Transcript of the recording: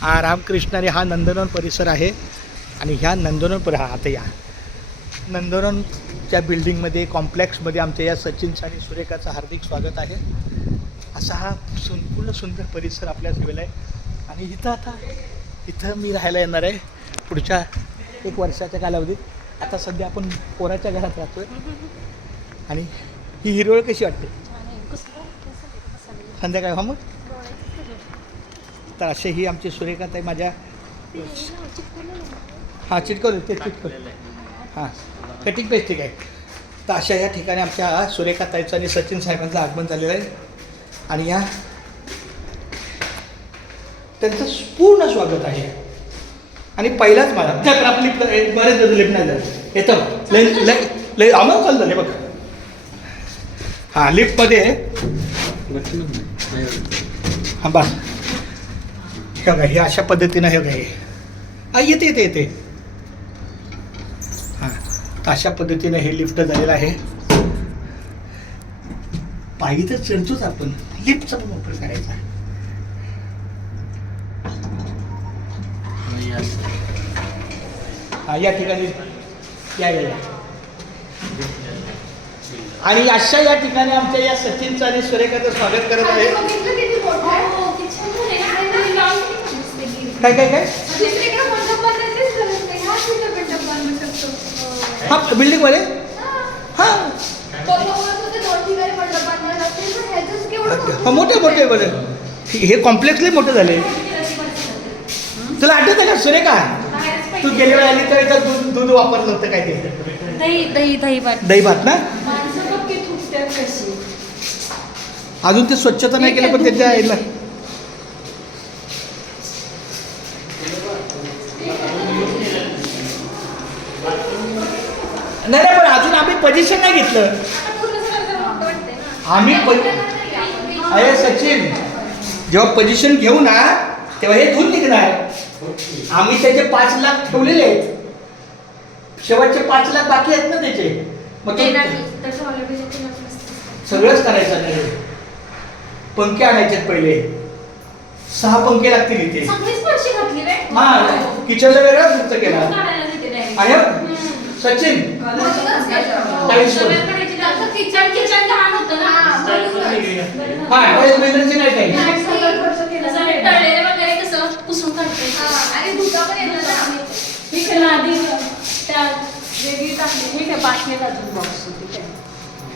हा रामकृष्ण आणि हा नंदनवन परिसर आहे. आणि ह्या नंदनवन पर हा आता या. नंदनवनच्या बिल्डिंगमध्ये कॉम्प्लेक्समध्ये आमच्या या सचिन आणि सुरेखाचं हार्दिक स्वागत आहे. असा हा संपूर्ण सुंदर परिसर आपल्या ठेवला आहे. आणि इथं आता इथं मी राहायला येणार आहे. पुढच्या एक वर्षाच्या कालावधीत. आता सध्या आपण पोराच्या घरात राहतोय. आणि ही हिरवळ कशी वाटते? संध्याकाळी हा मग? तर असेही ही आमची सुरेखात माझ्या हां चिटकवले ते चिटकवले. हां कटिंग पेज ठीक आहे. तर अशा या ठिकाणी आमच्या सुरेखा ताईचं आणि सचिन साहेबांचं आगमन झालेलं आहे. आणि या त्यांचं पूर्ण स्वागत आहे. आणि पहिलाच मला त्या आपली बरेच लिफ्ट नाही झालं. येतं लय लय लय आम्हाला चाललं झाले बघा. हां लिफ्टमध्ये हां बस. हे बघा हे अशा पद्धतीनं हे बघा हे. येते येते येते. हां तर अशा पद्धतीनं हे लिफ्ट झालेलं आहे. पायी तर चढतोच आपण. लिफ्टचा पण वापर करायचा. हा या ठिकाणी. या या या. आणि अशा या ठिकाणी आमच्या या सचिनचं आणि सुरेखाचं स्वागत करत आहे. काय काय काय? हा बिल्डिंगमध्ये हा. हा मोठे मोठे बरे हे कॉम्प्लेक्सले मोठे झाले तुला आठवतं का सुरेखा? तू गेल्या वेळी आली तर इथं दूध दूध वापरलं होतं काय ते? दही दही दही भात. दही भात ना? की अजून ते स्वच्छता नाही केलं पण त्याच्या नाही नाही पण अजून आम्ही पोझिशन नाही घेतलं. आम्ही अरे सचिन जेव्हा पोझिशन घेऊ ना तेव्हा हे धुवून निघणार. आम्ही त्याचे पाच लाख ठेवलेले आहेत. शेवटचे पाच लाख बाकी आहेत ना त्याचे. मग ते. सगळंच करायचं नाही पंखे आणायचे पहिले. सहा पंखे लागतील इथे. रे. हा किचनला वेगळा खर्च केला. काढायला सचिन. किचन किचन लहान होतं ना हा टाईल्स नाही काही आम्ही तळलेलं वगैरे कसं पुसून मी त्याला आधी त्या वेगळी टाकली. मी त्या पाचने बॉक्स